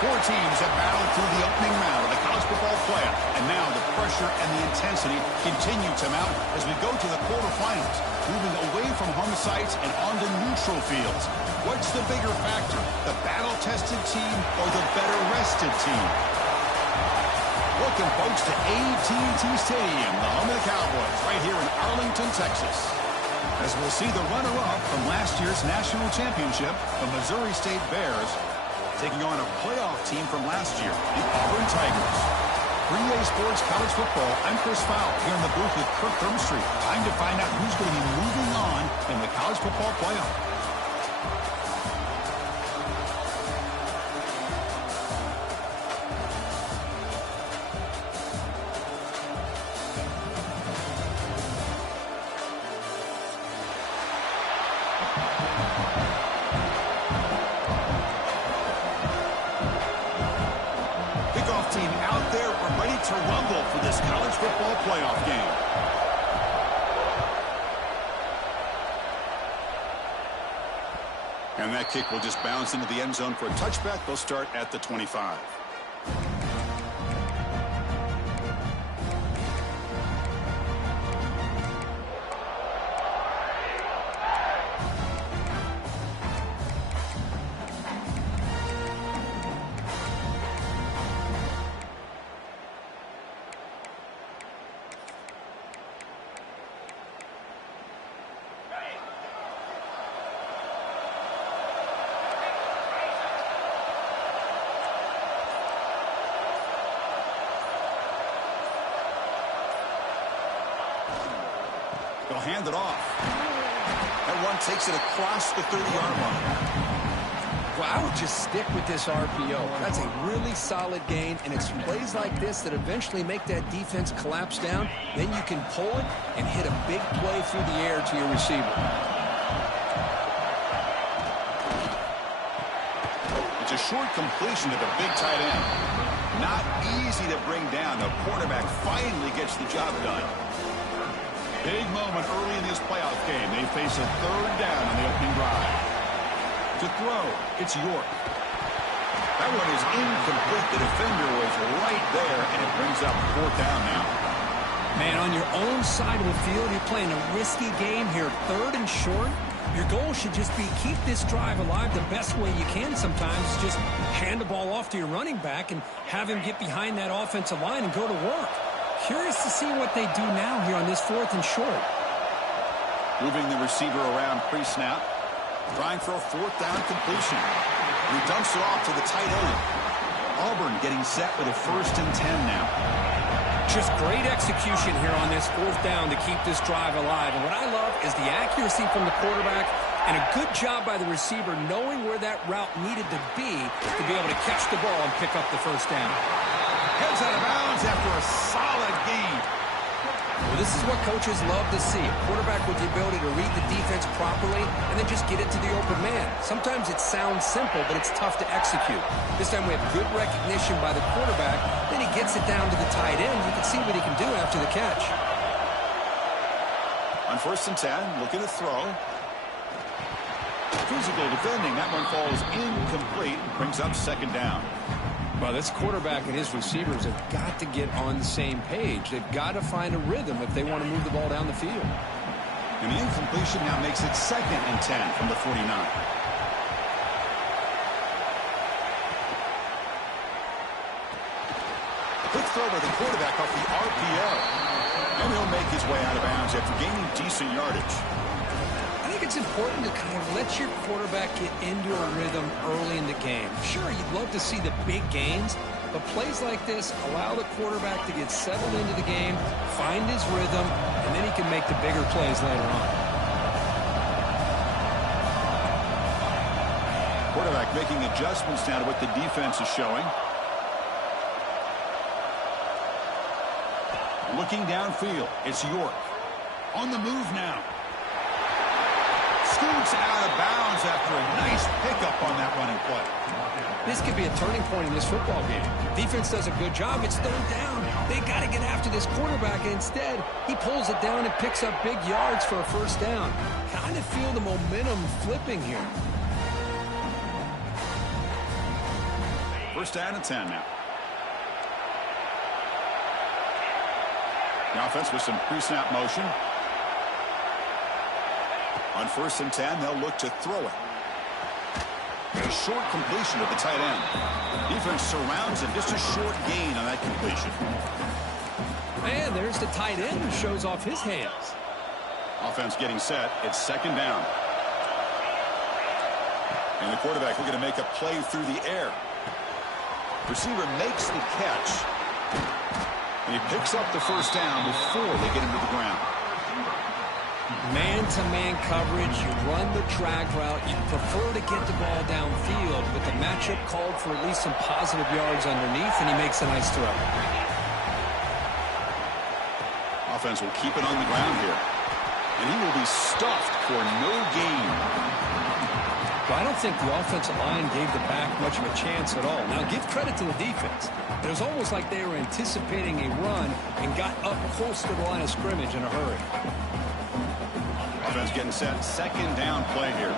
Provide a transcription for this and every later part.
Four teams have battled through the opening round of the college football playoff, and now the pressure and the intensity continue to mount as we go to the quarterfinals, moving away from home sites and onto neutral fields. What's the bigger factor, the battle-tested team or the better-rested team? Welcome, folks, to AT&T Stadium, the home of the Cowboys, right here in Arlington, Texas. As we'll see the runner-up from last year's national championship, the Missouri State Bears, taking on a playoff team from last year, the Auburn Tigers. For EA Sports College Football, I'm Chris Fowle here in the booth with Kirk Thurmstreit. Time to find out who's going to be moving on in the college football playoff. Team out there, we're ready to rumble for this college football playoff game. And that kick will just bounce into the end zone for a touchback. They'll start at the 25. They'll hand it off. That one takes it across the 30-yard line. Well, I would just stick with this RPO. That's a really solid gain, and it's plays like this that eventually make that defense collapse down. Then you can pull it and hit a big play through the air to your receiver. It's a short completion to the big tight end. Not easy to bring down. The quarterback finally gets the job done. Big moment early in this playoff game. They face a third down on the opening drive. To throw, it's York. That one is incomplete. The defender was right there, and it brings up fourth down now. Man, on your own side of the field, you're playing a risky game here. Third and short. Your goal should just be keep this drive alive the best way you can sometimes. Just hand the ball off to your running back and have him get behind that offensive line and go to work. Curious to see what they do now here on this fourth and short. Moving the receiver around pre-snap. Trying for a fourth down completion. And he dumps it off to the tight end. Auburn getting set with a 1st and 10 now. Just great execution here on this fourth down to keep this drive alive. And what I love is the accuracy from the quarterback and a good job by the receiver knowing where that route needed to be able to catch the ball and pick up the first down. Heads out of bounds after a solid gain. Well, this is what coaches love to see. A quarterback with the ability to read the defense properly and then just get it to the open man. Sometimes it sounds simple, but it's tough to execute. This time we have good recognition by the quarterback. Then he gets it down to the tight end. You can see what he can do after the catch. On 1st and 10, looking to throw. Physical defending. That one falls incomplete. Brings up 2nd down. Well, this quarterback and his receivers have got to get on the same page. They've got to find a rhythm if they want to move the ball down the field. And the incompletion now makes it 2nd and 10 from the 49. Quick throw by the quarterback off the RPO. And he'll make his way out of bounds after gaining decent yardage. I think it's important to kind of let your quarterback get into a rhythm early in the game. Sure, you'd love to see the big gains, but plays like this allow the quarterback to get settled into the game, find his rhythm, and then he can make the bigger plays later on. Quarterback making adjustments now to what the defense is showing. Looking downfield, it's York. On the move now. Scoots out of bounds after a nice pickup on that running play. This could be a turning point in this football game. Defense does a good job. It's third down. They got to get after this quarterback, and instead, he pulls it down and picks up big yards for a first down. Kind of feel the momentum flipping here. First down and 10 now. The offense with some pre-snap motion. On first and 10, they'll look to throw it. A short completion to the tight end. Defense surrounds him. Just a short gain on that completion. And there's the tight end who shows off his hands. Offense getting set. It's second down. And the quarterback looking to make a play through the air. Receiver makes the catch. And he picks up the first down before they get him to the ground. Man-to-man coverage, you run the drag route, you prefer to get the ball downfield, but the matchup called for at least some positive yards underneath, and he makes a nice throw. Offense will keep it on the ground here. And he will be stuffed for no gain. Well, I don't think the offensive line gave the back much of a chance at all. Now, give credit to the defense. It was almost like they were anticipating a run and got up close to the line of scrimmage in a hurry. Offense getting set. Second down play here.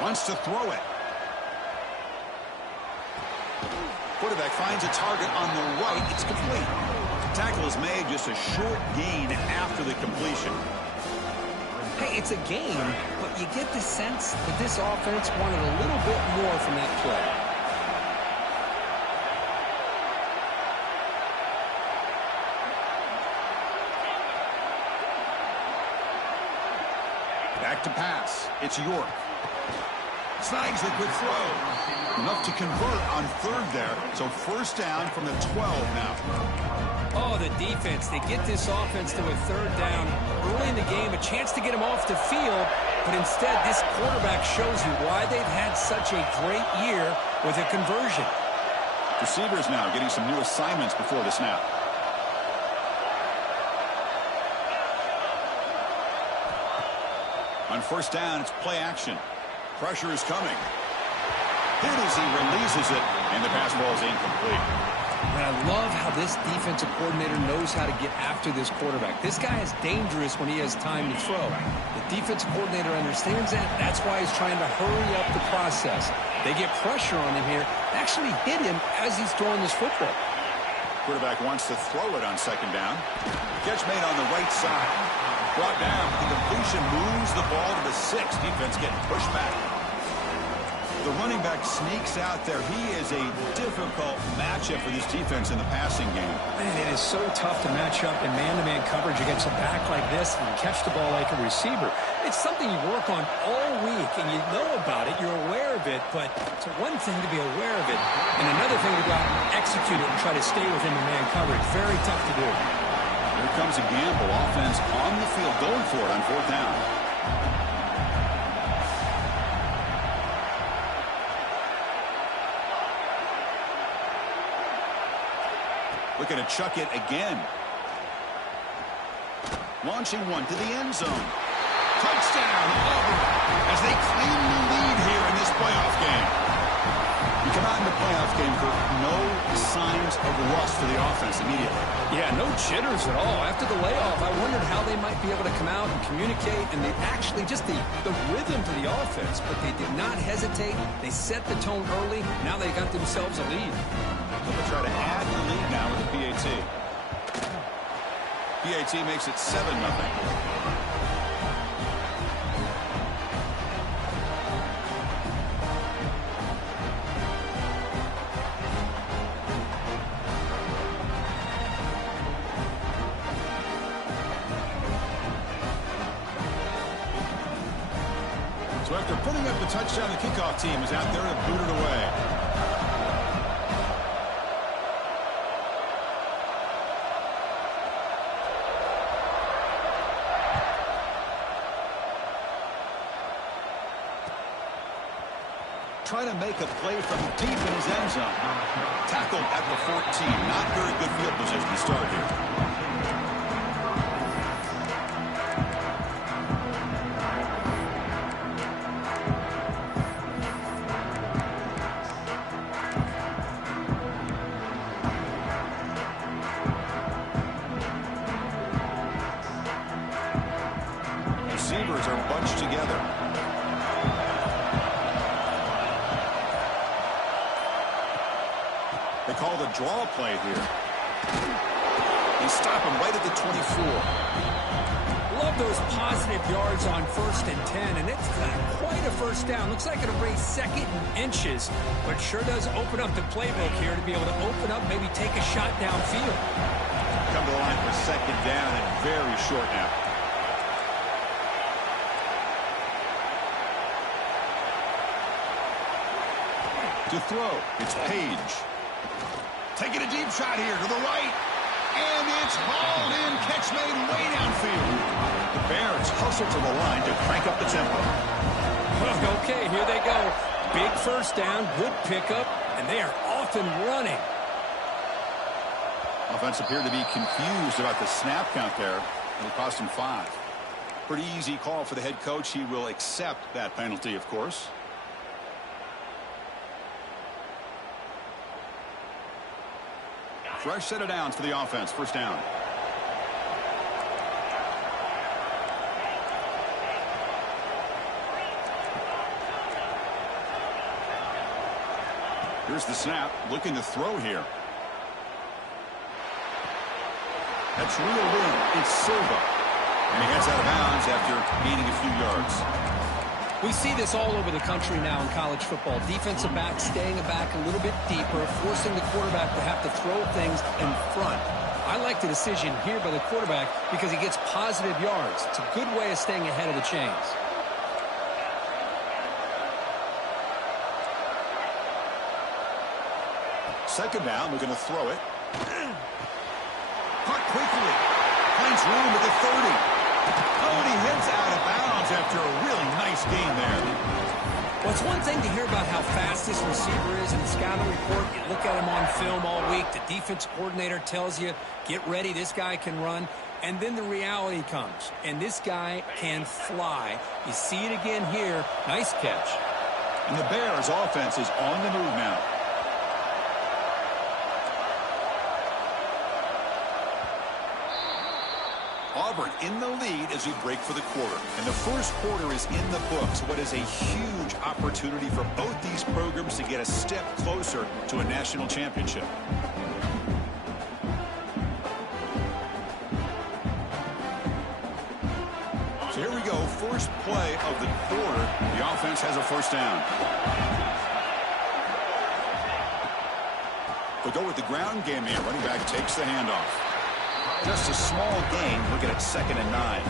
Wants to throw it. Quarterback finds a target on the right. It's complete. Tackle is made, just a short gain after the completion. Hey, it's a game, but you get the sense that this offense wanted a little bit more from that play. Back to pass. It's York. Snags the quick throw. Enough to convert on third there. So first down from the 12 now. Oh, the defense. They get this offense to a third down early in the game, a chance to get him off the field. But instead, this quarterback shows you why they've had such a great year with a conversion. Receivers now getting some new assignments before the snap. On first down, it's play action. Pressure is coming. Hit as he releases it, and the pass ball is incomplete. And I love how this defensive coordinator knows how to get after this quarterback. This guy is dangerous when he has time to throw. The defensive coordinator understands that. That's why he's trying to hurry up the process. They get pressure on him here. Actually hit him as he's throwing this football. Quarterback wants to throw it on second down. Catch made on the right side. Brought down. The completion moves the ball to the 6. Defense getting pushed back. The running back sneaks out there. He is a difficult matchup for this defense in the passing game. Man, it is so tough to match up in man-to-man coverage against a back like this and catch the ball like a receiver. It's something you work on all week, and you know about it. You're aware of it, but it's one thing to be aware of it, and another thing to go out and execute it and try to stay within the man coverage. Very tough to do. Here comes a gamble. Offense on the field going for it on fourth down. Looking to chuck it again. Launching one to the end zone. Touchdown, Auburn, as they claim the lead here in this playoff game. You come out in the playoff game for no signs of rust for the offense immediately. Yeah, no jitters at all. After the layoff, I wondered how they might be able to come out and communicate, and they actually just the rhythm to the offense, but they did not hesitate. They set the tone early. Now they got themselves a lead. They'll try to add the lead now with the PAT. PAT makes it 7-0. So after putting up the touchdown, the kickoff team is out there to boot it away. Trying to make a play from deep in his end zone. Tackled at the 14. Not very good field position to start here. Receivers are bunched together. They call the draw play here. They stop him right at the 24. Love those positive yards on 1st and 10, and it's not quite a first down. Looks like it'll raise 2nd and inches, but sure does open up the playbook here to be able to open up, maybe take a shot downfield. Come to the line for 2nd down and very short now. To throw, it's Page. Taking a deep shot here to the right. And it's hauled in. Catch made way downfield. The Bears hustle to the line to crank up the tempo. Okay, here they go. Big first down, good pickup, and they are off and running. Offense appeared to be confused about the snap count there. It'll cost him 5. Pretty easy call for the head coach. He will accept that penalty, of course. Fresh set of downs for the offense. First down. Here's the snap. Looking to throw here. That's reeled in. It's Silva. And he heads out of bounds after gaining a few yards. We see this all over the country now in college football. Defensive backs staying back a little bit deeper, forcing the quarterback to have to throw things in front. I like the decision here by the quarterback because he gets positive yards. It's a good way of staying ahead of the chains. Second down, we're going to throw it. Caught quickly. Finds room at the 30. Oh, and he heads out of bounds after a really nice game there. Well, it's one thing to hear about how fast this receiver is in the scouting report. You look at him on film all week. The defense coordinator tells you, get ready, this guy can run. And then the reality comes, and this guy can fly. You see it again here. Nice catch. And the Bears' offense is on the move now. Auburn in the lead as we break for the quarter. And the first quarter is in the books. What is a huge opportunity for both these programs to get a step closer to a national championship. So here we go. First play of the quarter. The offense has a first down. They'll go with the ground game here. Running back takes the handoff. Just a small gain. Looking at 2nd and 9.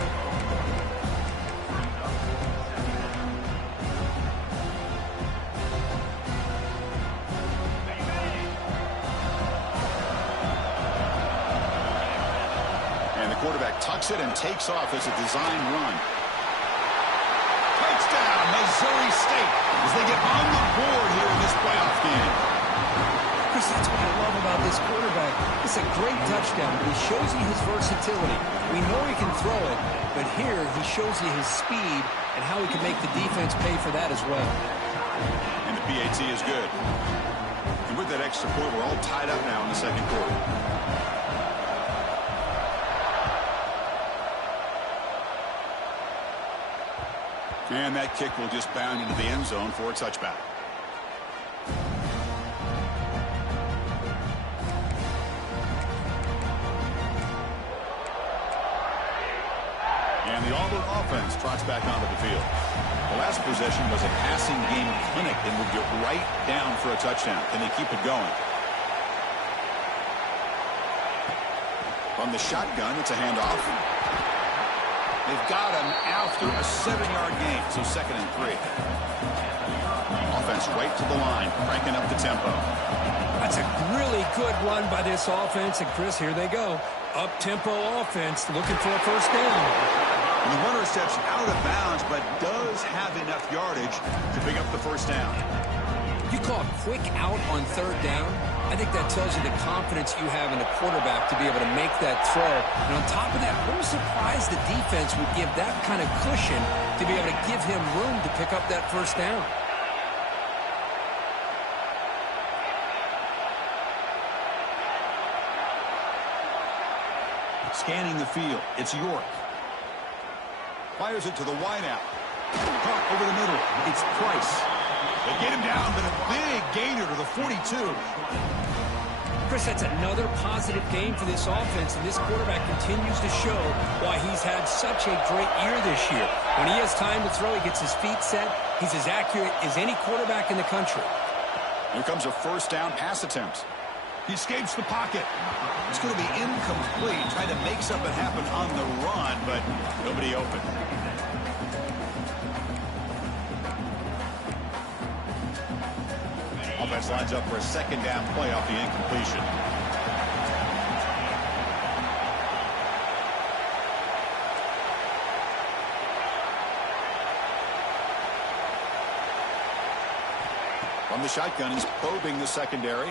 And the quarterback tucks it and takes off as a design run. Touchdown, Missouri State, as they get on the board here in this playoff game. That's what I love about this quarterback. It's a great touchdown, but he shows you his versatility. We know he can throw it, but here he shows you his speed and how he can make the defense pay for that as well. And the PAT is good. And with that extra point, we're all tied up now in the second quarter. And that kick will just bound into the end zone for a touchback. And the Auburn offense trots back onto the field. The last possession was a passing game clinic and would get right down for a touchdown. Can they keep it going? From the shotgun, it's a handoff. They've got him after a 7-yard gain, so 2nd and 3. Offense right to the line, cranking up the tempo. That's a really good run by this offense. And, Chris, here they go. Up-tempo offense looking for a first down. And the runner steps out of bounds, but does have enough yardage to pick up the first down. You call a quick out on 3rd down. I think that tells you the confidence you have in the quarterback to be able to make that throw. And on top of that, I'm surprised the defense would give that kind of cushion to be able to give him room to pick up that first down. Scanning the field, it's York. Fires it to the wideout. Caught over the middle. It's Price. They get him down, but a big gainer to the 42. Chris, that's another positive game for this offense, and this quarterback continues to show why he's had such a great year this year. When he has time to throw, he gets his feet set. He's as accurate as any quarterback in the country. Here comes a first down pass attempt. He escapes the pocket. It's going to be incomplete, trying to make something happen on the run, but nobody open. Offense lines up for a second down play off the incompletion. From the shotgun, he's probing the secondary.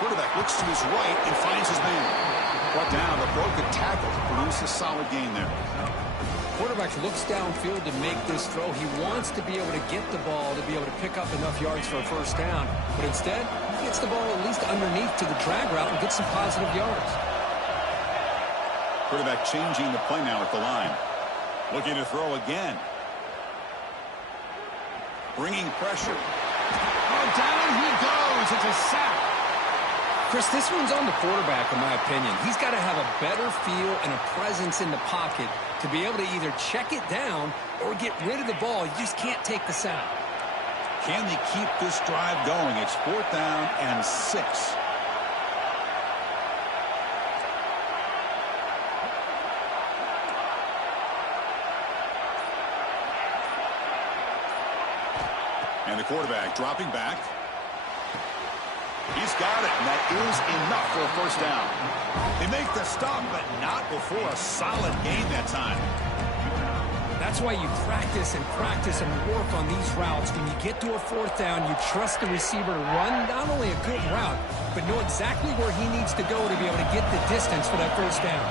Quarterback looks to his right and finds his man. Brought down a broken tackle to produce a solid gain there. Quarterback looks downfield to make this throw. He wants to be able to get the ball to be able to pick up enough yards for a first down. But instead, he gets the ball at least underneath to the drag route and gets some positive yards. Quarterback changing the play now at the line. Looking to throw again. Bringing pressure. Oh, down he goes. It's a sack. Chris, this one's on the quarterback, in my opinion. He's got to have a better feel and a presence in the pocket to be able to either check it down or get rid of the ball. You just can't take the sack. Can they keep this drive going? It's 4th down and 6. And the quarterback dropping back. He's got it, and that is enough for a first down. They make the stop, but not before a solid gain that time. That's why you practice and work on these routes. When you get to a 4th down, you trust the receiver to run not only a good route, but know exactly where he needs to go to be able to get the distance for that first down.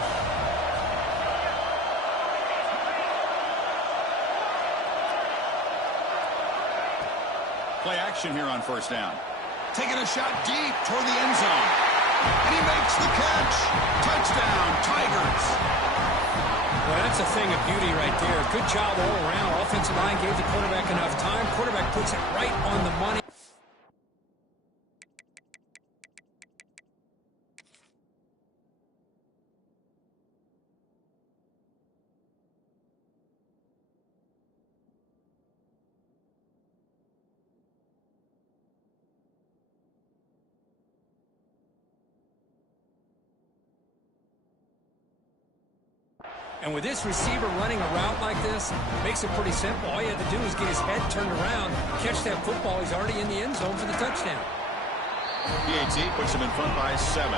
Play action here on first down. Taking a shot deep toward the end zone. And he makes the catch. Touchdown, Tigers. Well, that's a thing of beauty right there. Good job all around. Offensive line gave the quarterback enough time. Quarterback puts it right on the money. And with this receiver running a route like this, makes it pretty simple. All you have to do is get his head turned around, catch that football. He's already in the end zone for the touchdown. PAT puts him in front by 7.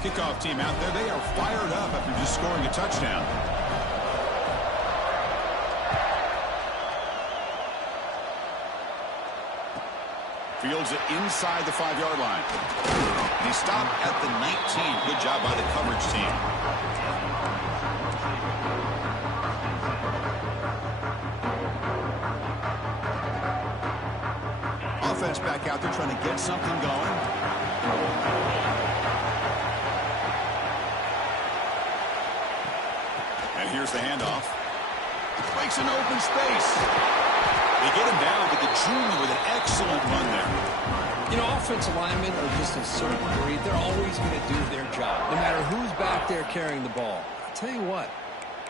Kickoff team out there. They are fired up after just scoring a touchdown. Fields it inside the 5-yard line. He stopped at the 19. Good job by the coverage team. Offense back out there trying to get something going. And here's the handoff. Breaks an open space. They get him down, but the junior with an excellent run there. You know, offensive linemen are just a certain breed. They're always going to do their job, no matter who's back there carrying the ball. I'll tell you what,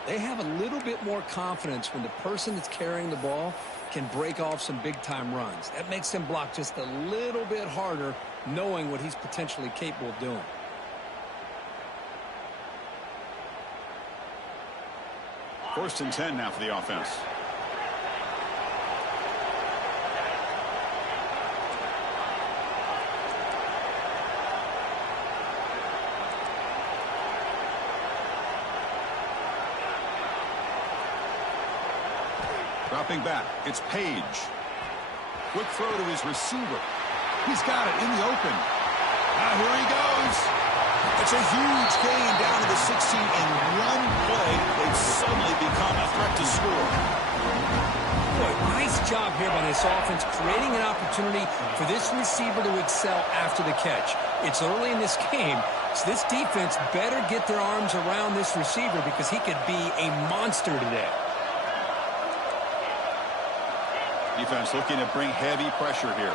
they have a little bit more confidence when the person that's carrying the ball can break off some big-time runs. That makes them block just a little bit harder, knowing what he's potentially capable of doing. First and 10 now for the offense. Dropping back, it's Page. Quick throw to his receiver. He's got it in the open. Now here he goes. It's a huge gain down to the 16 in one play. They've suddenly become here by this offense, creating an opportunity for this receiver to excel after the catch. It's early in this game, so this defense better get their arms around this receiver because he could be a monster today. Defense looking to bring heavy pressure here.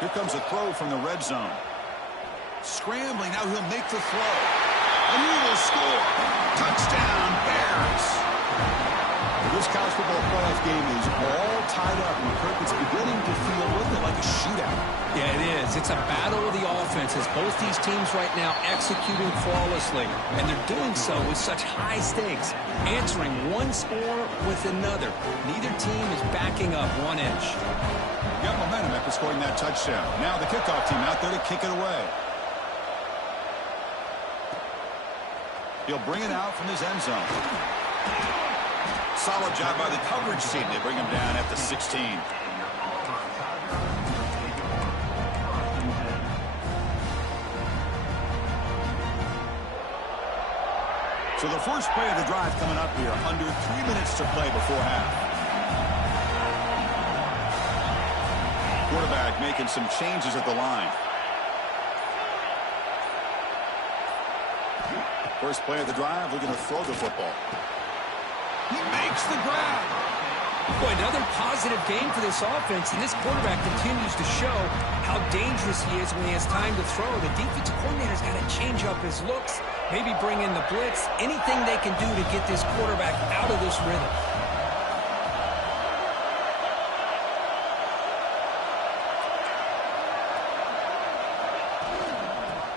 Here comes a throw from the red zone. Scrambling, now he'll make the throw. And he will score. Touchdown, Bears. This college football playoff game is all tied up, and Kirk, it's beginning to feel a little bit like a shootout. Yeah, it is. It's a battle of the offenses. Both these teams right now executing flawlessly, and they're doing so with such high stakes, answering one score with another. Neither team is backing up one inch. Got momentum after scoring that touchdown. Now the kickoff team out there to kick it away. He'll bring it out from his end zone. Solid job by the coverage team. They bring him down at the 16. So the first play of the drive coming up here. Under 3 minutes to play before half. Quarterback making some changes at the line. First play of the drive, looking to throw the football. He makes the grab. Boy, another positive game for this offense, and this quarterback continues to show how dangerous he is when he has time to throw. The defensive coordinator's got to change up his looks, maybe bring in the blitz, anything they can do to get this quarterback out of this rhythm.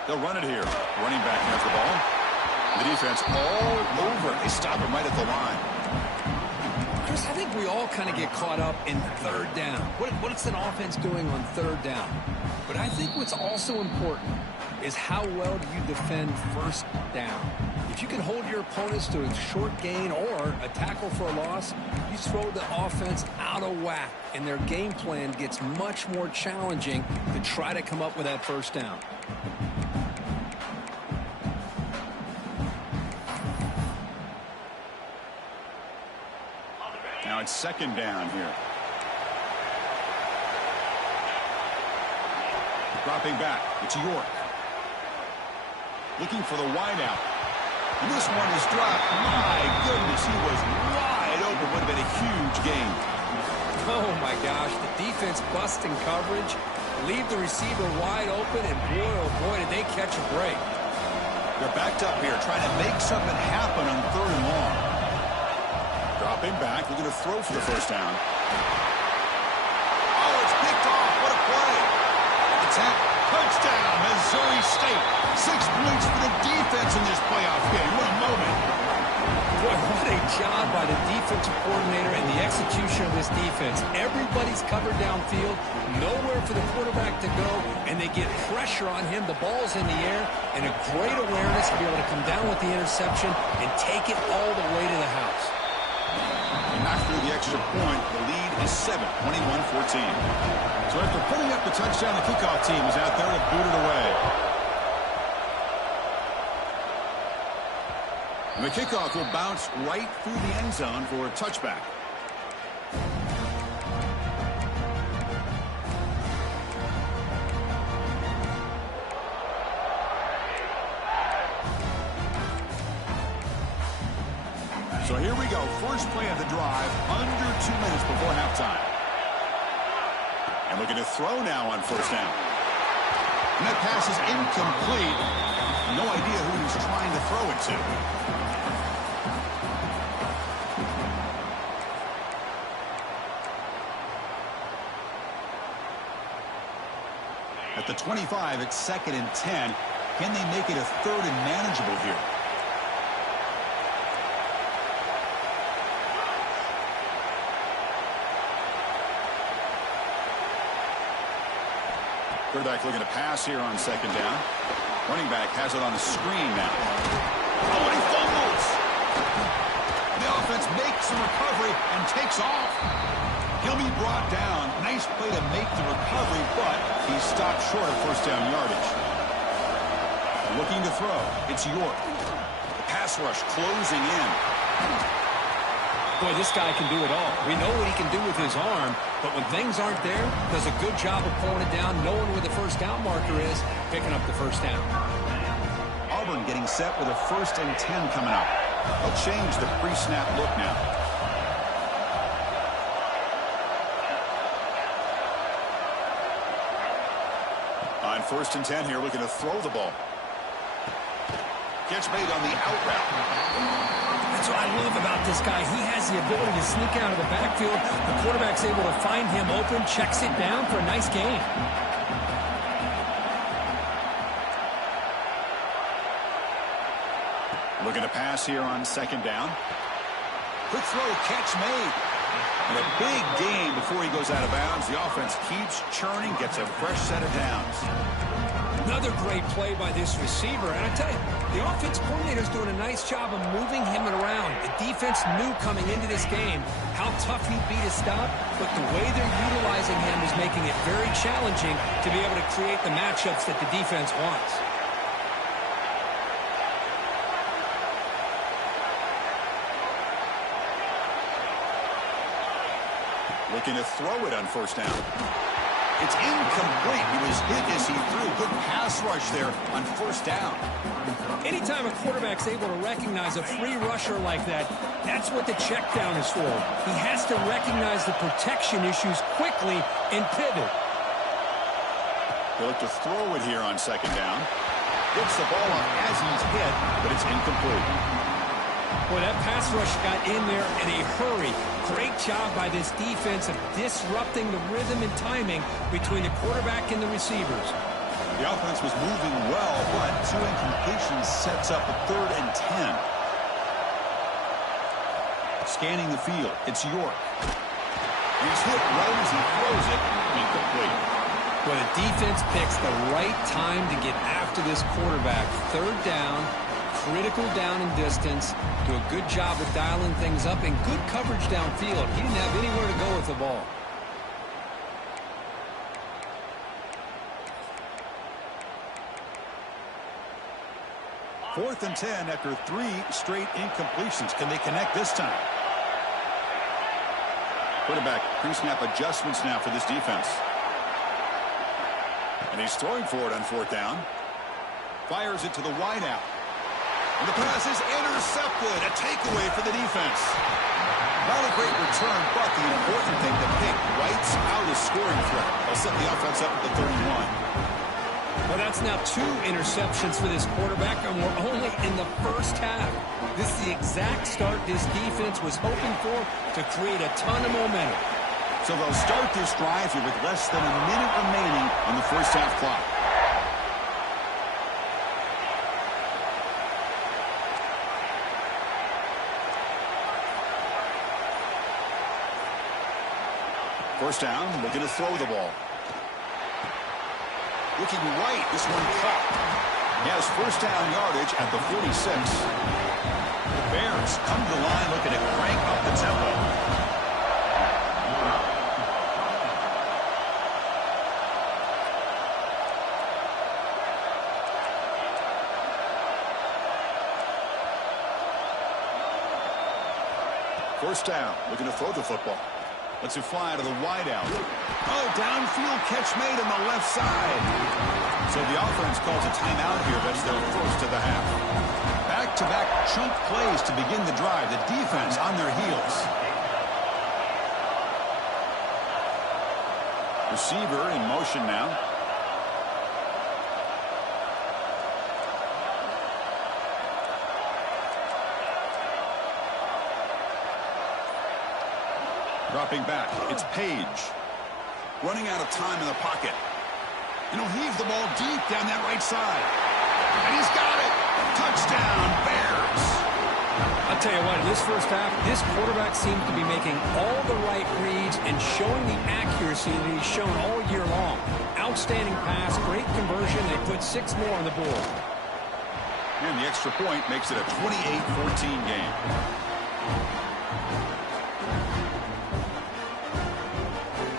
They'll run it here. Running back has the ball. The defense all over. They stop him right at the line. Chris, I think we all kind of get caught up in third down. What's an offense doing on third down? But I think what's also important is how well do you defend first down. If you can hold your opponents to a short gain or a tackle for a loss, you throw the offense out of whack, and their game plan gets much more challenging to try to come up with that first down. Now it's second down here. Dropping back. It's York. Looking for the wideout. And this one is dropped. My goodness, he was wide open. Would have been a huge gain. Oh, my gosh. The defense busting coverage. Leave the receiver wide open, and boy, oh boy, did they catch a break. They're backed up here, trying to make something happen on third and long. Dropping back, looking to throw for the first down. Oh, it's picked off. What a play. Attack. Touchdown, Missouri State. 6 points for the defense in this playoff game. What a moment. Boy, what a job by the defensive coordinator and the execution of this defense. Everybody's covered downfield, nowhere for the quarterback to go, and they get pressure on him. The ball's in the air, and a great awareness to be able to come down with the interception and take it all the way to the house. And after the extra point, the lead is 7, 21-14. So after putting up the touchdown, the kickoff team is out there to boot it away. And the kickoff will bounce right through the end zone for a touchback. So here we go. First play of the drive, under 2 minutes before halftime. And looking to throw now on first down. And that pass is incomplete. No idea who he's trying to throw it to. At the 25, it's 2nd and 10. Can they make it a third and manageable here? Quarterback looking to pass here on second down. Running back has it on the screen now. Oh, and he fumbles. The offense makes a recovery and takes off. He'll be brought down. Nice play to make the recovery, but he stopped short of first down yardage. Looking to throw. It's York. The pass rush closing in. Boy, this guy can do it all. We know what he can do with his arm, but when things aren't there, does a good job of pulling it down, knowing where the first down marker is, picking up the first down. Auburn getting set with a 1st and 10 coming up. They'll change the pre-snap look now. On 1st and 10 here, looking to throw the ball. Catch made on the out route. That's what I love about this guy. He has the ability to sneak out of the backfield. The quarterback's able to find him open, checks it down for a nice gain. Looking to pass here on 2nd down. Quick throw, catch made. And a big gain before he goes out of bounds. The offense keeps churning, gets a fresh set of downs. Another great play by this receiver. And I tell you, the offense coordinator's doing a nice job of moving him around. The defense knew coming into this game how tough he'd be to stop, but the way they're utilizing him is making it very challenging to be able to create the matchups that the defense wants. Looking to throw it on 1st down. It's incomplete. He was hit as he threw. Good pass rush there on 1st down. Anytime a quarterback's able to recognize a free rusher like that, that's what the check down is for. He has to recognize the protection issues quickly and pivot. They look to throw it here on 2nd down. Gets the ball up as he's hit, but it's incomplete. Boy, that pass rush got in there in a hurry. Great job by this defense of disrupting the rhythm and timing between the quarterback and the receivers. The offense was moving well, but 2 incompletions sets up a 3rd and 10. Scanning the field, it's York. He's hit right as he throws it, incomplete. Well, the defense picks the right time to get after this quarterback. 3rd down. Critical down and distance, do a good job of dialing things up, and good coverage downfield. He didn't have anywhere to go with the ball. Fourth and 10 after 3 straight incompletions. Can they connect this time? Quarterback pre-snap adjustments now for this defense. And he's throwing for it on 4th down. Fires it to the wide out. And the pass is intercepted. A takeaway for the defense. Not a great return, but the important thing, the pick wipes out a scoring threat. They'll set the offense up at the 31. Well, that's now 2 interceptions for this quarterback, and we're only in the 1st half. This is the exact start this defense was hoping for to create a ton of momentum. So they'll start this drive here with less than a minute remaining on the 1st half clock. First down, looking to throw the ball. Looking right, this one caught. He has 1st down yardage at the 46. The Bears come to the line looking to crank up the tempo. First down, looking to throw the football. Lets it fly to the wideout. Oh, downfield catch made on the left side. So the offense calls a timeout here. That's their 1st of the half. Back-to-back chunk plays to begin the drive. The defense on their heels. Receiver in motion now. Dropping back, it's Page. Running out of time in the pocket. And he'll heave the ball deep down that right side. And he's got it. Touchdown, Bears. I'll tell you what, in this 1st half, this quarterback seems to be making all the right reads and showing the accuracy that he's shown all year long. Outstanding pass, great conversion. They put 6 more on the board. And the extra point makes it a 28-14 game.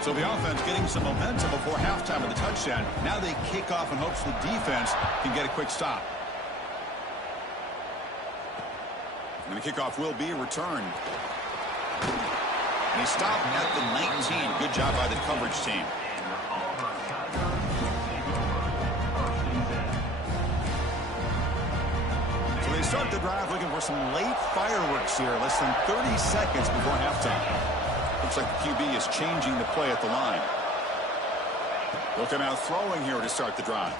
So the offense getting some momentum before halftime of the touchdown. Now they kick off in hopes the defense can get a quick stop. And the kickoff will be returned. And he stopped at the 19. Good job by the coverage team. So they start the drive looking for some late fireworks here. Less than 30 seconds before halftime. Looks like the QB is changing the play at the line. Looking out throwing here to start the drive.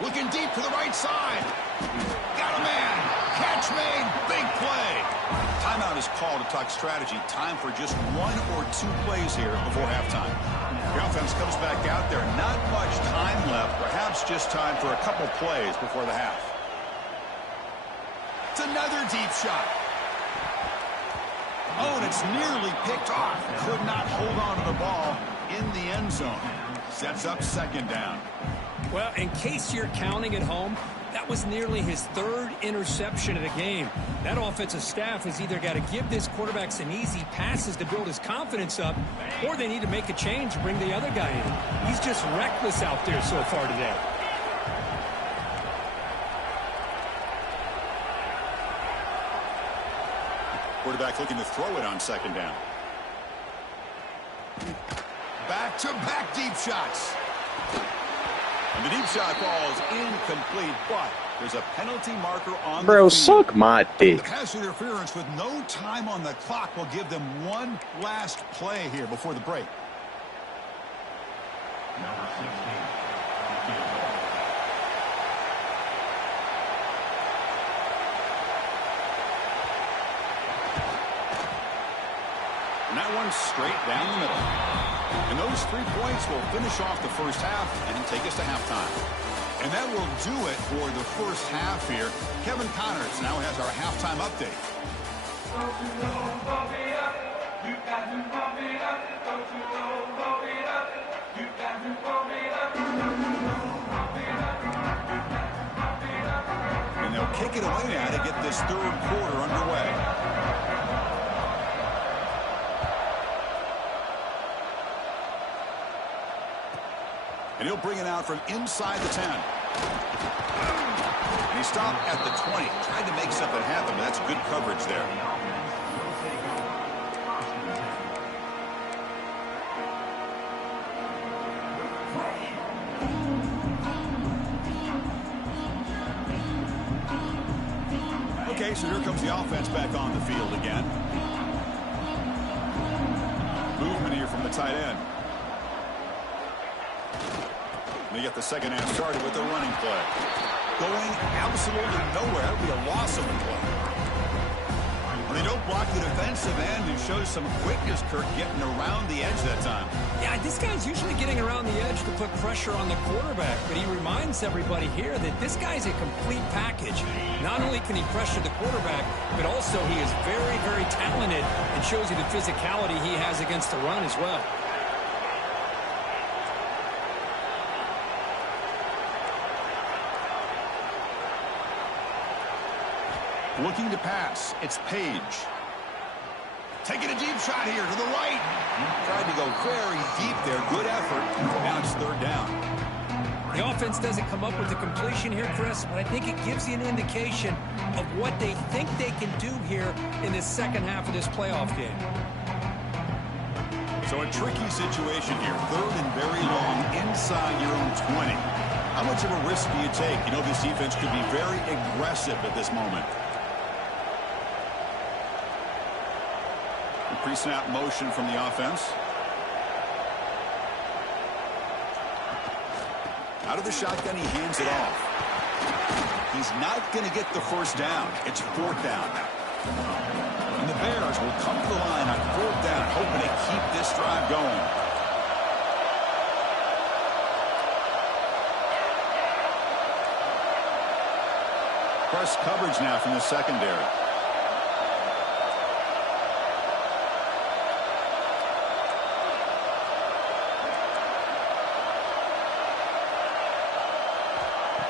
Looking deep to the right side. Got a man. Catch made. Big play. Timeout is called to talk strategy. Time for just 1 or 2 plays here before halftime. The offense comes back out there. Not much time left. Perhaps just time for a couple plays before the half. It's another deep shot. Oh, and it's nearly picked off. Could not hold on to the ball in the end zone. Sets up second down. Well, in case you're counting at home, that was nearly his 3rd interception of the game. That offensive staff has either got to give this quarterback some easy passes to build his confidence up, or they need to make a change and bring the other guy in. He's just reckless out there so far today. Quarterback looking to throw it on second down. Back-to-back deep shots. And the deep shot falls incomplete, but there's a penalty marker on the field. Suck my dick. The pass interference with no time on the clock will give them one last play here before the break. Number 16. And that one's straight down the middle. And those 3 points will finish off the first half and take us to halftime. And that will do it for the first half here. Kevin Connors now has our halftime update. And they'll kick it away now to get this 3rd quarter underway. And he'll bring it out from inside the 10. And he stopped at the 20. Tried to make something happen, but that's good coverage there. Okay, so here comes the offense back on the field again. Movement here from the tight end. They get the second half started with the running play. Going absolutely nowhere. That'll be a loss of the play. When they don't block the defensive end, it shows some quickness, Kirk, getting around the edge that time. Yeah, this guy's usually getting around the edge to put pressure on the quarterback, but he reminds everybody here that this guy's a complete package. Not only can he pressure the quarterback, but also he is very, very talented and shows you the physicality he has against the run as well. Looking to pass. It's Page. Taking a deep shot here to the right. Tried to go very deep there. Good effort. Now it's 3rd down. The offense doesn't come up with the completion here, Chris, but I think it gives you an indication of what they think they can do here in this second half of this playoff game. So a tricky situation here. 3rd and very long inside your own 20. How much of a risk do you take? You know this defense could be very aggressive at this moment. Pre-snap motion from the offense. Out of the shotgun, he hands it off. He's not going to get the first down. It's 4th down. And the Bears will come to the line on 4th down, hoping to keep this drive going. Press coverage now from the secondary.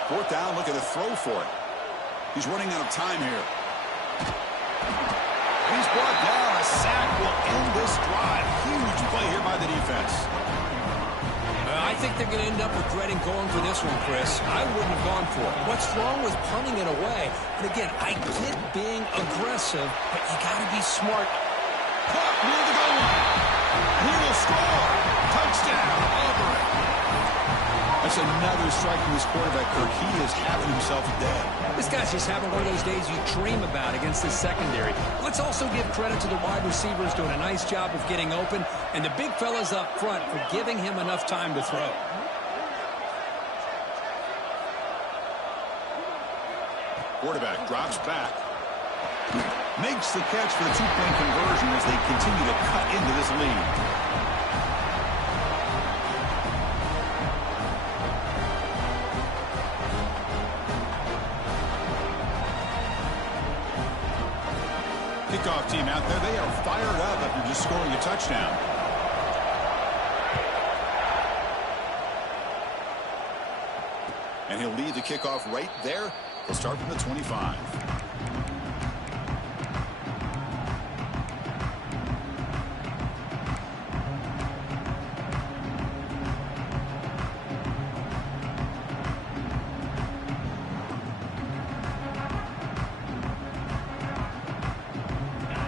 Fourth down, looking to throw for it. He's running out of time here. He's brought down. A sack will end this drive. Huge play here by the defense. I think they're going to end up regretting going for this one, Chris. I wouldn't have gone for it. What's wrong with punting it away? And again, I get being aggressive, but you got to be smart. Caught near the goal line. He will score. Touchdown, Auburn. That's another strike from this quarterback, Kirk. He is having himself a day. This guy's just having one of those days you dream about against this secondary. Let's also give credit to the wide receivers doing a nice job of getting open, and the big fellas up front for giving him enough time to throw. Quarterback drops back. Makes the catch for the two-point conversion as they continue to cut into this lead. Kickoff team out there, they are fired up after just scoring a touchdown. And he'll lead the kickoff right there. He'll start from the 25.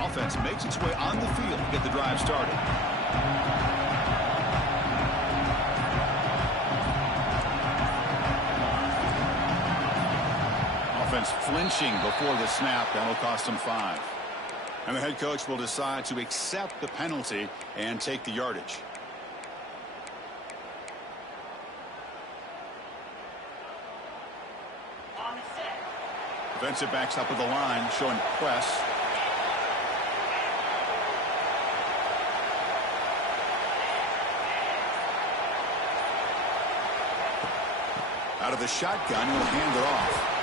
Offense makes its way on the field to get the drive started. Offense flinching before the snap. That'll cost him 5. And the head coach will decide to accept the penalty and take the yardage. Defensive backs up at the line, showing press. Out of the shotgun, he'll hand it off.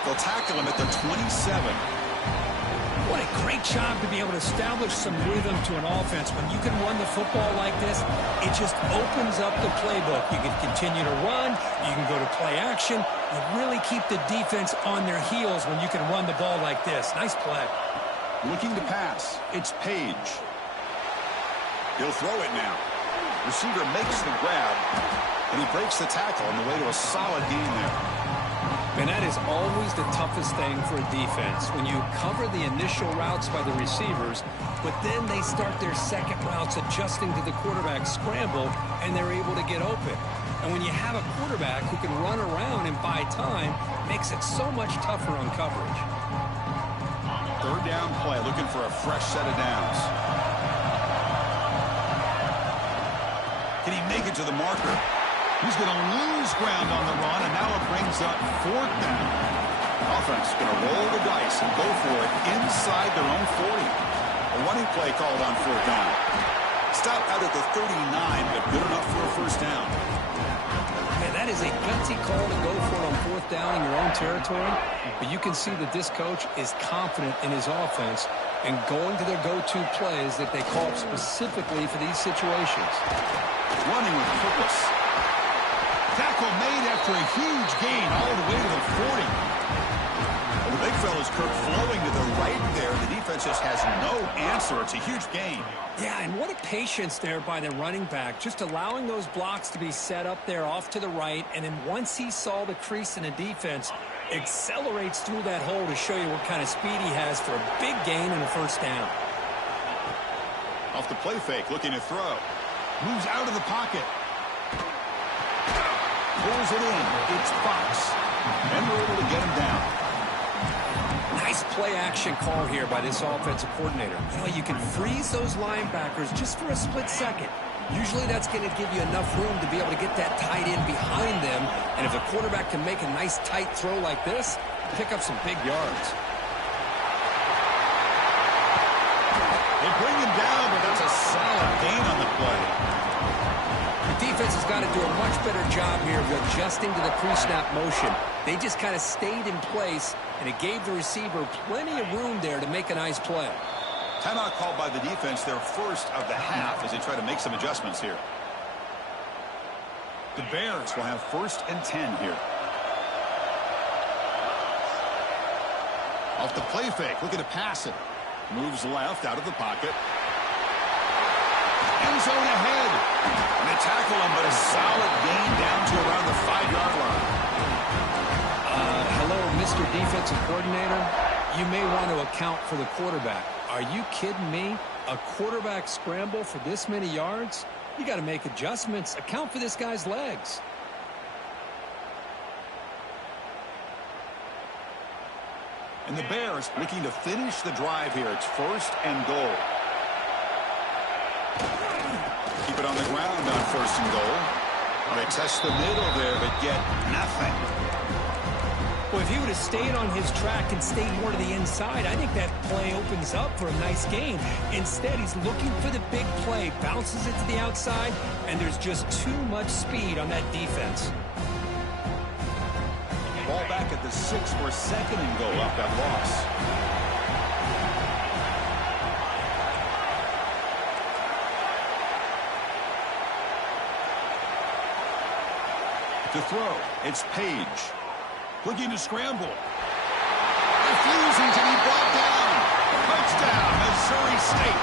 They'll tackle him at the 27. What a great job to be able to establish some rhythm to an offense. When you can run the football like this, it just opens up the playbook. You can continue to run. You can go to play action. You really keep the defense on their heels when you can run the ball like this. Nice play. Looking to pass. It's Page. He'll throw it now. Receiver makes the grab, and he breaks the tackle on the way to a solid gain there. And that is always the toughest thing for a defense, when you cover the initial routes by the receivers, but then they start their second routes adjusting to the quarterback's scramble, and they're able to get open. And when you have a quarterback who can run around and buy time, it makes it so much tougher on coverage. Third down play, looking for a fresh set of downs. Can he make it to the marker? He's going to lose ground on the run, and now it brings up 4th down. Offense is going to roll the dice and go for it inside their own 40. A running play called on 4th down. Stop out at the 39, but good enough for a first down. Man, that is a gutsy call to go for it on 4th down in your own territory, but you can see that this coach is confident in his offense and going to their go-to plays that they call specifically for these situations. Running with purpose. Tackle made after a huge gain all the way to the 40. Well, the big fella's Kirk flowing to the right there. The defense just has no answer. It's a huge gain. Yeah, and what a patience there by the running back, just allowing those blocks to be set up there off to the right, and then once he saw the crease in the defense, accelerates through that hole to show you what kind of speed he has for a big gain and a first down. Off the play fake, looking to throw. Moves out of the pocket. Pulls it in. It's Fox. And we're able to get him down. Nice play-action call here by this offensive coordinator. You know, you can freeze those linebackers just for a split second. Usually that's going to give you enough room to be able to get that tight end behind them. And if a quarterback can make a nice tight throw like this, pick up some big yards. They bring him down, but that's a solid gain on the play. The defense has got to do a much better job here of adjusting to the pre-snap motion. They just kind of stayed in place, and it gave the receiver plenty of room there to make a nice play. Timeout called by the defense, their first of the half, as they try to make some adjustments here. The Bears will have 1st and 10 here. Off the play fake, looking to pass it. Moves left out of the pocket. End zone ahead. And they tackle him, but a solid gain down to around the 5-yard line. Hello, Mr. Defensive Coordinator. You may want to account for the quarterback. Are you kidding me? A quarterback scramble for this many yards? You got to make adjustments. Account for this guy's legs. And the Bears looking to finish the drive here. It's 1st and goal. Keep it on the ground on 1st and goal. They test the middle there, but get nothing. Well, if he would have stayed on his track and stayed more to the inside, I think that play opens up for a nice game. Instead, he's looking for the big play, bounces it to the outside, and there's just too much speed on that defense. Ball back at the 6 for 2nd and goal off that loss. To throw, it's Page. Looking to scramble. Refusing to be brought down. Touchdown, Missouri State.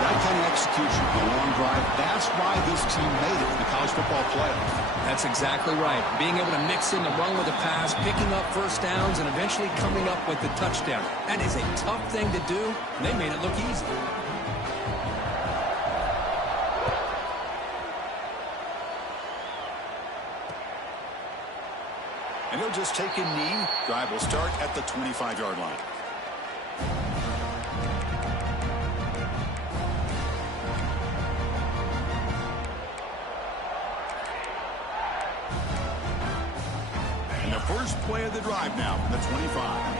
That kind of execution on a long drive, that's why this team made it to the college football playoff. That's exactly right. Being able to mix in the run with the pass, picking up first downs, and eventually coming up with the touchdown. That is a tough thing to do, and they made it look easy. And he'll just take a knee. Drive will start at the 25-yard line. And the first play of the drive now from the 25.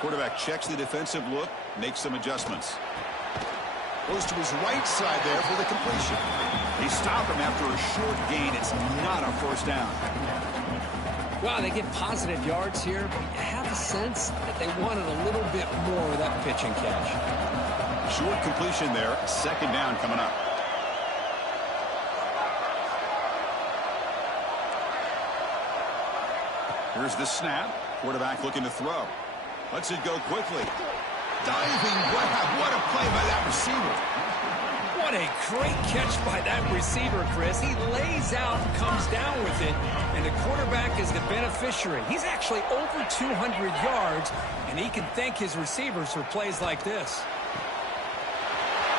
Quarterback checks the defensive look, makes some adjustments. Goes to his right side there for the completion. They stop him after a short gain. It's not a 1st down. Wow, they get positive yards here, but you have a sense that they wanted a little bit more of that pitch and catch. Short completion there. 2nd down coming up. Here's the snap. Quarterback looking to throw. Lets it go quickly. Diving grab. What a play by that receiver. What a great catch by that receiver, Chris. He lays out and comes down with it, and the quarterback is the beneficiary. He's actually over 200 yards, and he can thank his receivers for plays like this.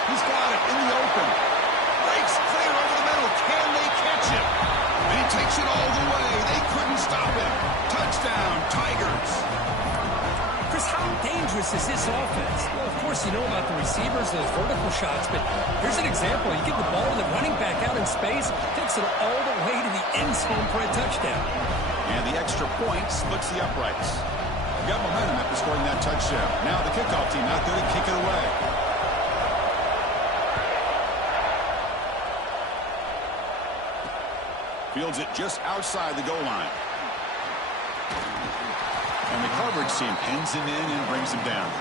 He's got it in the open. Breaks clear over the middle. Can they catch him? And he takes it all the way. They couldn't stop him. Touchdown, Tigers. Chris, how dangerous is this offense? Well, of course, you know about the receivers, those vertical shots, but here's an example. You give the ball to the running back out in space, takes it all the way to the end zone for a touchdown. And the extra point splits the uprights. Got momentum after scoring that touchdown. Now the kickoff team out there to kick it away. Fields it just outside the goal line. And the coverage team pins him in and brings him down.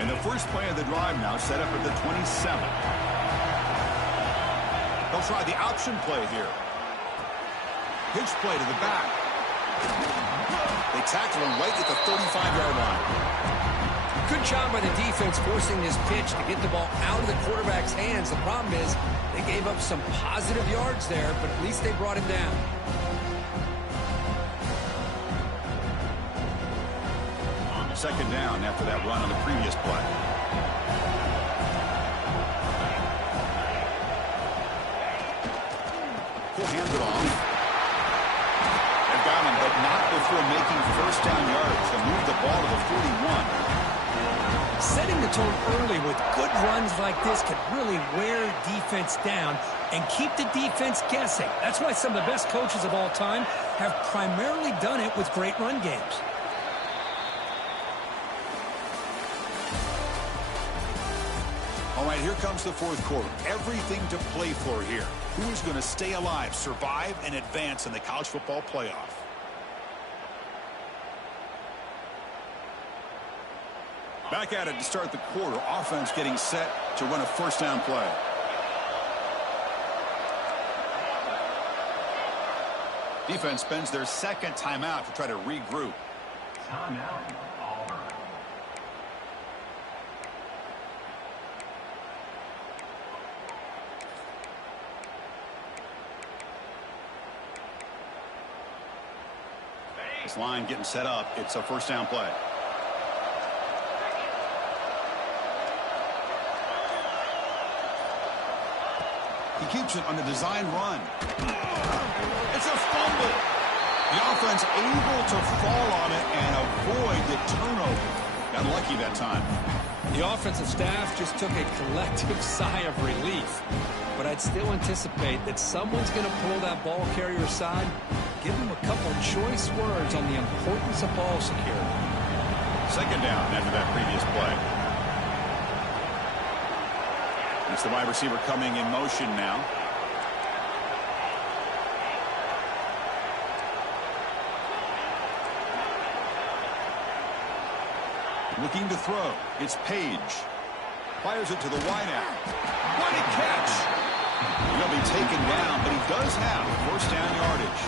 And the first play of the drive now set up at the 27. They'll try the option play here. Pitch play to the back. They tackle him right at the 35-yard line. Good job by the defense forcing this pitch to get the ball out of the quarterback's hands. The problem is they gave up some positive yards there, but at least they brought him down. Second down after that run on the previous play. He'll hand it off. They've got him, but not before making 1st down yards to move the ball to the 41. Setting the tone early with good runs like this can really wear defense down and keep the defense guessing. That's why some of the best coaches of all time have primarily done it with great run games. All right, here comes the 4th quarter. Everything to play for here. Who is going to stay alive, survive, and advance in the college football playoff? Back at it to start the quarter. Offense getting set to run a 1st down play. Defense spends their 2nd timeout to try to regroup. Timeout, Auburn. This line getting set up. It's a first down play. He keeps it on the design run. It's a fumble. The offense able to fall on it and avoid the turnover. Got lucky that time. The offensive staff just took a collective sigh of relief. But I'd still anticipate that someone's going to pull that ball carrier aside, give him a couple choice words on the importance of ball security. Second down after that previous play. It's the wide receiver coming in motion now. Looking to throw. It's Page. Fires it to the wideout. What a catch! He'll be taken down, but he does have first down yardage.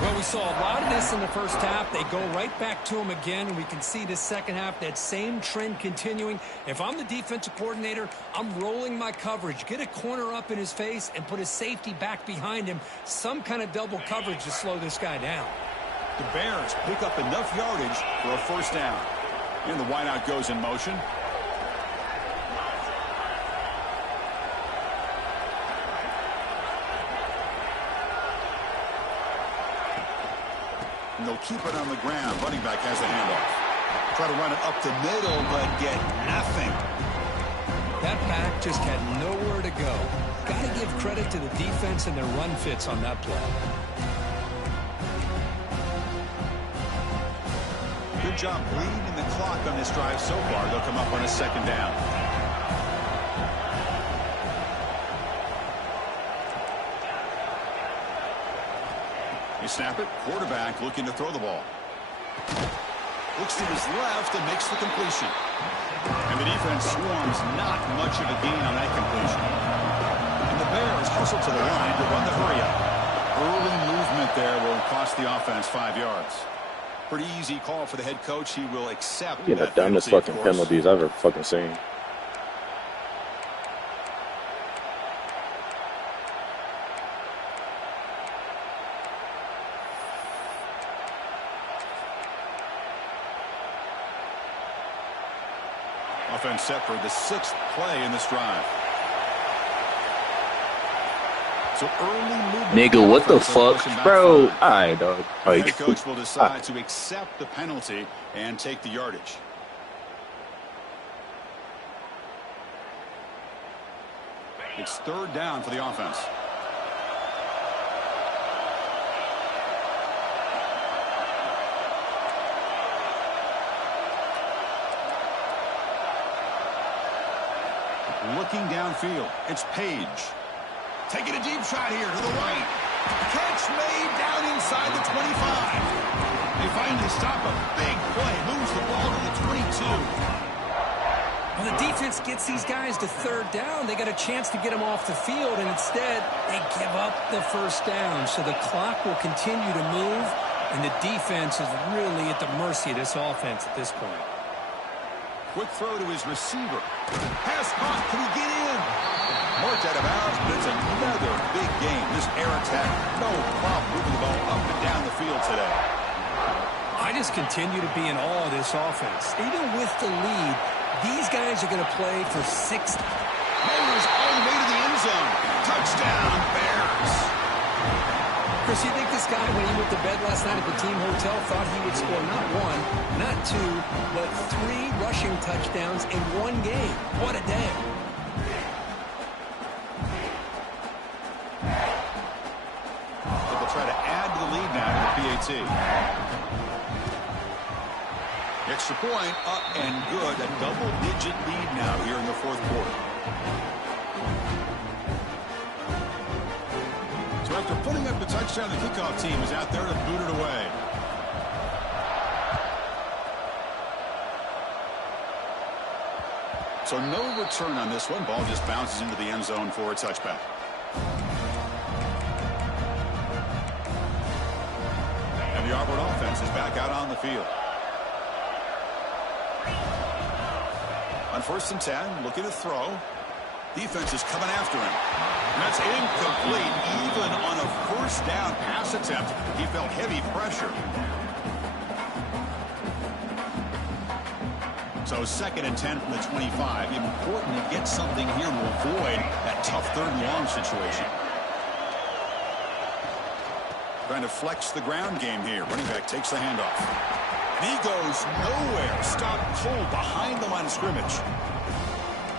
Well, we saw a lot of this in the first half. They go right back to him again, and we can see the second half, that same trend continuing. If I'm the defensive coordinator, I'm rolling my coverage. Get a corner up in his face and put his safety back behind him. Some kind of double coverage to slow this guy down. The Bears pick up enough yardage for a first down. And the wideout goes in motion. And they'll keep it on the ground. Running back has the handoff. Try to run it up the middle, but get nothing. That back just had nowhere to go. Got to give credit to the defense and their run fits on that play. Good job bleeding the clock on this drive so far. They'll come up on a second down. You snap it. Quarterback looking to throw the ball. Looks to his left and makes the completion. And the defense swarms not much of a gain on that completion. And the Bears hustle to the line to run the hurry up. Early movement there will cost the offense 5 yards. Pretty easy call for the head coach. He will accept the dumbest fucking penalties I've ever fucking seen. Offense set for the 6th play in this drive. So early movement. Nigga, what the fuck? Bro, alright, dog. The head coach will decide to accept the penalty and take the yardage. It's third down for the offense. Looking downfield. It's Page. Taking a deep shot here to the right. Catch made down inside the 25. They finally stop a big play. Moves the ball to the 22. Well, the defense gets these guys to third down. They got a chance to get them off the field, and instead they give up the first down. So the clock will continue to move, and the defense is really at the mercy of this offense at this point. Quick throw to his receiver. Pass caught. Can he get in? Marked out of bounds, but it's another big game. This air attack, no problem moving the ball up and down the field today. I just continue to be in awe of this offense. Even with the lead, these guys are going to play for 60. Bears all the way to the end zone. Touchdown, Bears. Chris, you think this guy, when he went to bed last night at the team hotel, thought he would score not 1, not 2, but 3 rushing touchdowns in one game? What a day. They'll try to add to the lead now to the PAT. Extra point, up and good. A double-digit lead now here in the fourth quarter. So after putting up the touchdown, the kickoff team is out there to boot it away. So no return on this one. Ball just bounces into the end zone for a touchback. And the Auburn offense is back out on the field. On 1st and 10, looking to throw. Defense is coming after him. And that's incomplete. Even on a first down pass attempt, he felt heavy pressure. So 2nd and 10 from the 25. Important to get something here to avoid that tough 3rd and long situation. Trying to flex the ground game here. Running back takes the handoff. And he goes nowhere. Stop cold behind the line of scrimmage.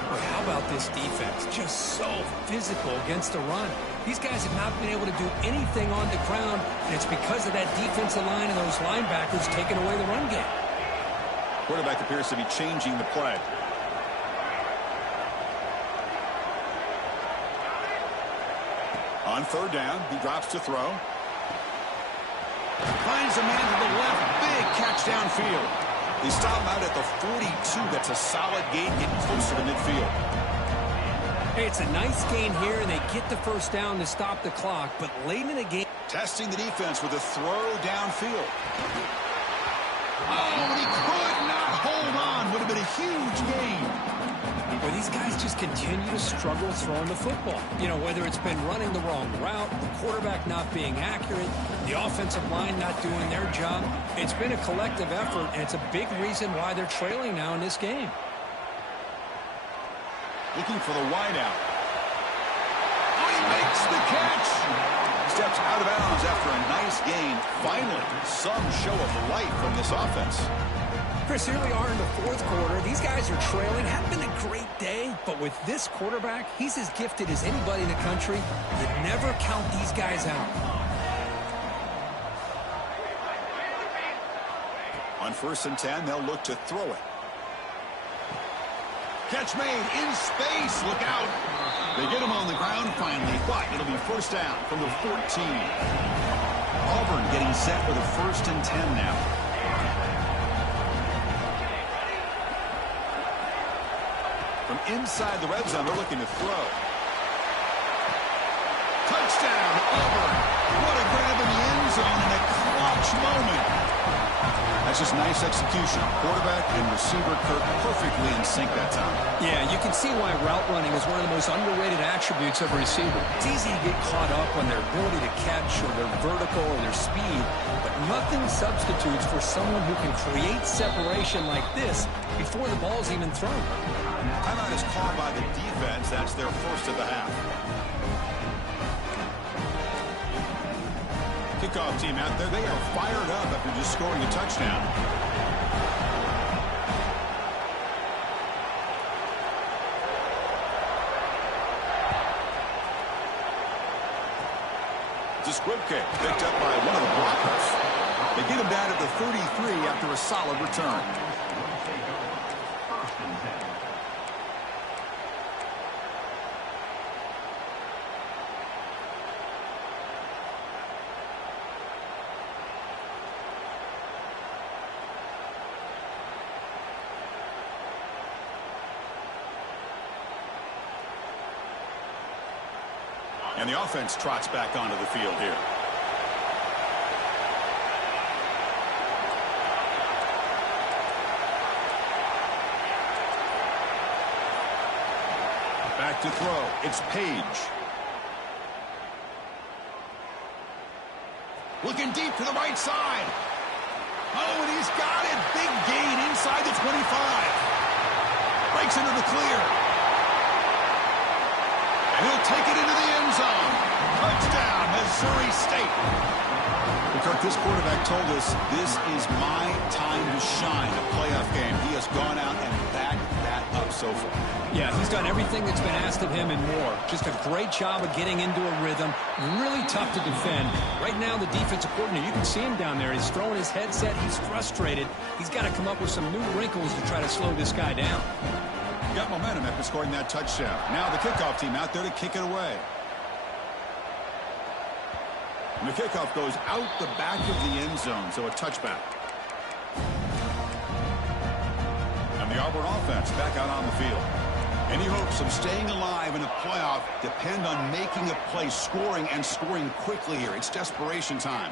Boy, how about this defense? Just so physical against the run. These guys have not been able to do anything on the ground, and it's because of that defensive line and those linebackers taking away the run game. Quarterback appears to be changing the play. On 3rd down, he drops to throw. Finds a man to the left. Big catch downfield. They stop him out at the 42. That's a solid gain, getting closer to midfield. Hey, it's a nice gain here, and they get the first down to stop the clock. But late in the game, testing the defense with a throw downfield. Oh, and he could not hold on. Would have been a huge gain. Well, these guys just continue to struggle throwing the football. You know, whether it's been running the wrong route, the quarterback not being accurate, the offensive line not doing their job. It's been a collective effort, and it's a big reason why they're trailing now in this game. Looking for the wideout. Oh, he makes the catch. Steps out of bounds after a nice gain. Finally, some show of light from this offense. Chris, here we are in the 4th quarter. These guys are trailing. Hadn't been a great day, but with this quarterback, he's as gifted as anybody in the country. You never count these guys out. On 1st and 10, they'll look to throw it. Catch made in space. Look out. They get him on the ground finally, but it'll be 1st down from the 14. Auburn getting set with a 1st and 10 now. From inside the red zone, they're looking to throw. Touchdown, Auburn. What a grab in the end zone in a clutch moment. That's just nice execution. Quarterback and receiver Kirk perfectly in sync that time. Yeah, you can see why route running is one of the most underrated attributes of a receiver. It's easy to get caught up on their ability to catch or their vertical or their speed, but nothing substitutes for someone who can create separation like this before the ball's even thrown. Timeout is called by the defense. That's their 1st of the half. Kickoff team out there. They are fired up after just scoring a touchdown. It's a squib kick picked up by one of the blockers. They get him down at the 33 after a solid return. And the offense trots back onto the field here. Back to throw. It's Page. Looking deep to the right side. Oh, and he's got it. Big gain inside the 25. Breaks into the clear. And he'll take it into the end zone. Touchdown, Missouri State. Kirk, this quarterback told us this is my time to shine, a playoff game. He has gone out and backed that up so far. Yeah, he's done everything that's been asked of him and more. Just a great job of getting into a rhythm. Really tough to defend. Right now, the defensive coordinator, you can see him down there. He's throwing his headset. He's frustrated. He's got to come up with some new wrinkles to try to slow this guy down. Got momentum after scoring that touchdown. Now the kickoff team out there to kick it away. And the kickoff goes out the back of the end zone, so a touchback. And the Auburn offense back out on the field. Any hopes of staying alive in a playoff depend on making a play, scoring, and scoring quickly here. It's desperation time.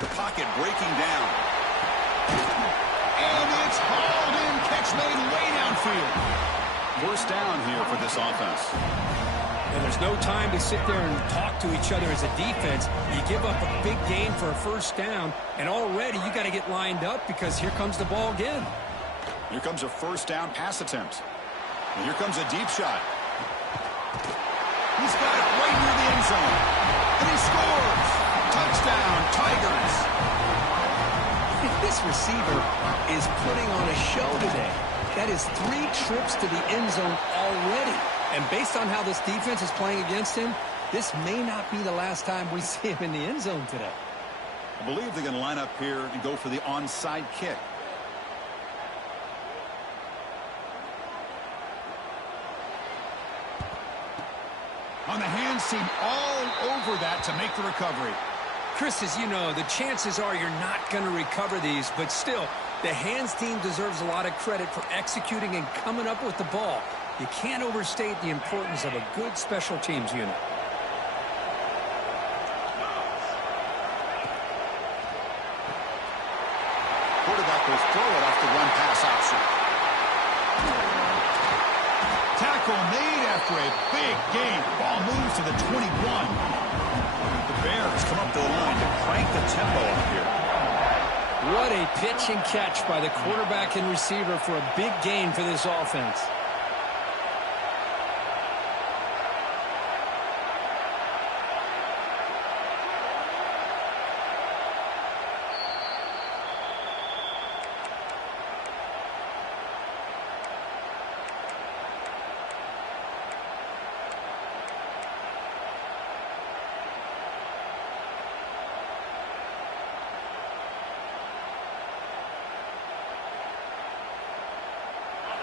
The pocket breaking down. And it's hauled in, catch made way downfield. First down here for this offense. And there's no time to sit there and talk to each other as a defense. You give up a big gain for a first down, and already you got to get lined up because here comes the ball again. Here comes a first down pass attempt. And here comes a deep shot. He's got it right near the end zone. And he scores! Touchdown, Tigers! This receiver is putting on a show today. That is 3 trips to the end zone already. And based on how this defense is playing against him, this may not be the last time we see him in the end zone today. I believe they're going to line up here and go for the onside kick. On the hands team all over that to make the recovery. Chris, as you know, the chances are you're not going to recover these, but still, the hands team deserves a lot of credit for executing and coming up with the ball. You can't overstate the importance of a good special teams unit. Quarterback will throw it off the run pass option. Tackle made after a big gain. Ball moves to the 21. The Bears come up to the line to crank the tempo up here. What a pitch and catch by the quarterback and receiver for a big gain for this offense.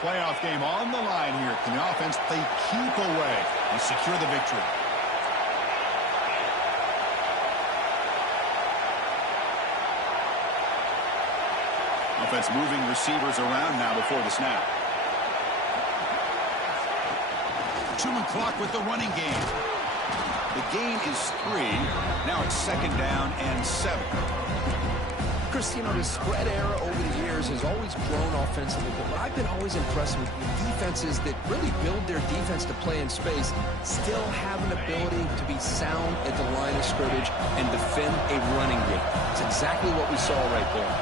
Playoff game on the line here. Can the offense play keep away and secure the victory? Offense moving receivers around now before the snap. 2-minute clock with the running game. The gain is 3. Now it's 2nd down and 7. Chris, you know, the spread era over the years has always grown offensively, but I've been always impressed with defenses that really build their defense to play in space, still have an ability to be sound at the line of scrimmage and defend a running game. It's exactly what we saw right there.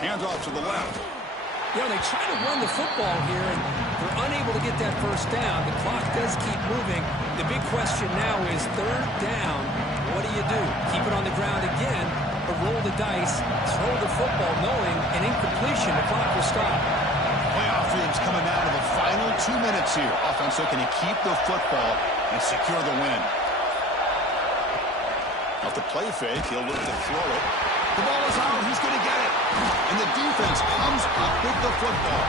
Hands off to the left. You know, they try to run the football here, and they're unable to get that first down. The clock does keep moving. The big question now is 3rd down. What do you do? Keep it on the ground again, or roll the dice, throw the football, knowing an incompletion, the clock will stop. Playoff game's coming down to the final 2 minutes here. Offense looking to keep the football and secure the win. Off the play fake, he'll look to throw it. The ball is out. He's going to get it. And the defense comes up with the football.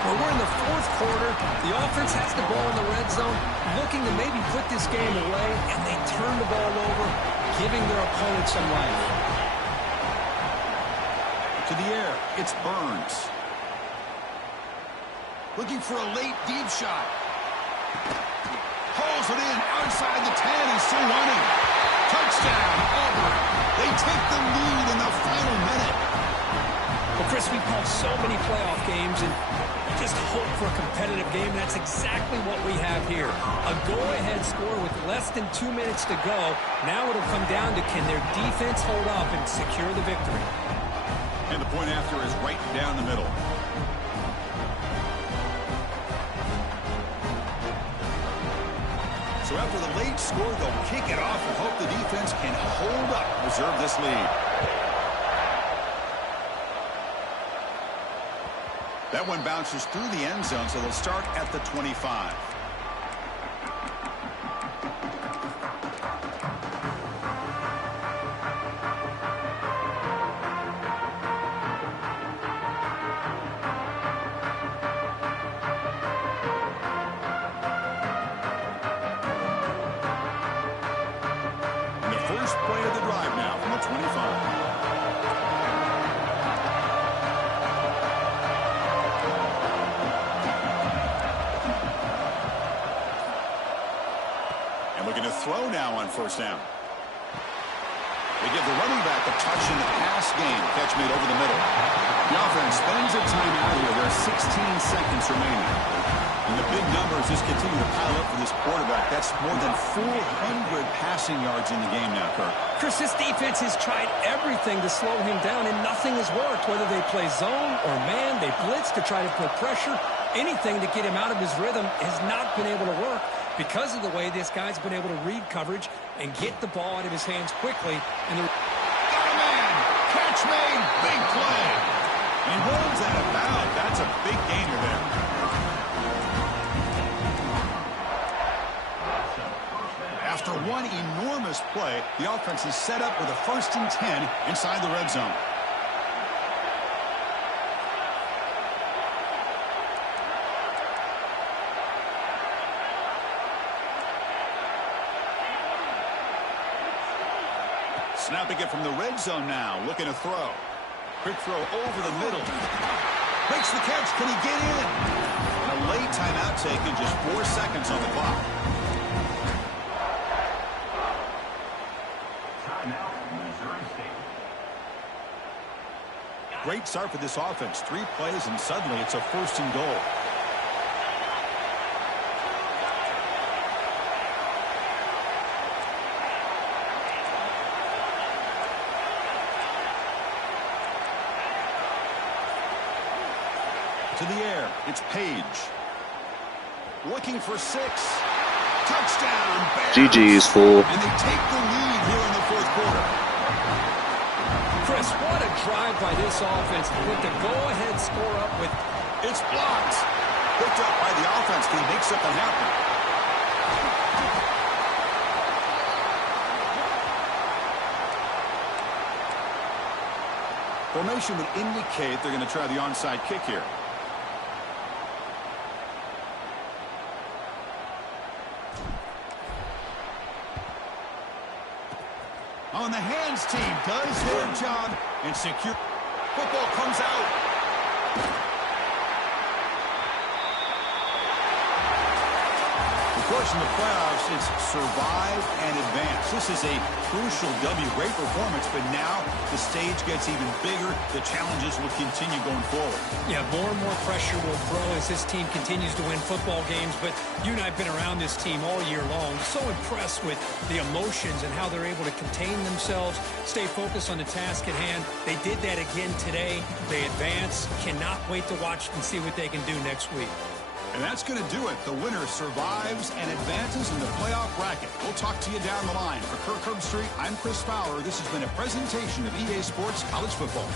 Well, we're in the 4th quarter. The offense has the ball in the red zone, looking to maybe put this game away, and they turn the ball over, giving their opponent some life. To the air, it's Burns. Looking for a late deep shot. Hauls it in outside the 10 and still running. Touchdown, Auburn. They take the lead in the final minute. Well, Chris, we've called so many playoff games, and you just hope for a competitive game. That's exactly what we have here. A go-ahead score with less than 2 minutes to go. Now it'll come down to can their defense hold up and secure the victory. And the point after is right down the middle. So after the late score, they'll kick it off and hope the defense can hold up, preserve this lead. That one bounces through the end zone, so they'll start at the 25. And the first play of the drive now from the 25. Looking to throw now on 1st down. They give the running back a touch in the pass game. Catch made over the middle. The offense spends a timeout here. There are 16 seconds remaining. And the big numbers just continue to pile up for this quarterback. That's more than 400 passing yards in the game now, Kirk. Chris, this defense has tried everything to slow him down, and nothing has worked. Whether they play zone or man, they blitz to try to put pressure. Anything to get him out of his rhythm has not been able to work because of the way this guy's been able to read coverage and get the ball out of his hands quickly. And got a man! Catch made! Big play! He runs out of bounds. That's a big gainer there. After one enormous play, the offense is set up with a 1st and 10 inside the red zone. Snapping it from the red zone now, looking to throw. Quick throw over the middle. Makes the catch. Can he get in? And a late timeout taken, just 4 seconds on the clock. Great start for this offense. 3 plays, and suddenly it's a 1st and goal. To the air, it's Page. Looking for 6. Touchdown, Bears. GG's, fool. And they take the lead here in the 4th quarter. Chris, what a drive by this offense to put the go-ahead score up with. It's blocked. Picked up by the offense. Can he make something happen? Formation would indicate they're going to try the onside kick here. On the hands team does their job and secure. Football comes out. Of course, in the playoffs, it's survive and advance. This is a crucial W. Great performance, but now the stage gets even bigger. The challenges will continue going forward. Yeah, more and more pressure will grow as this team continues to win football games. But you and I have been around this team all year long. So impressed with the emotions and how they're able to contain themselves, stay focused on the task at hand. They did that again today. They advance. Cannot wait to watch and see what they can do next week. And that's going to do it. The winner survives and advances in the playoff bracket. We'll talk to you down the line. For Kirk Herbstreit, I'm Chris Fowler. This has been a presentation of EA Sports College Football.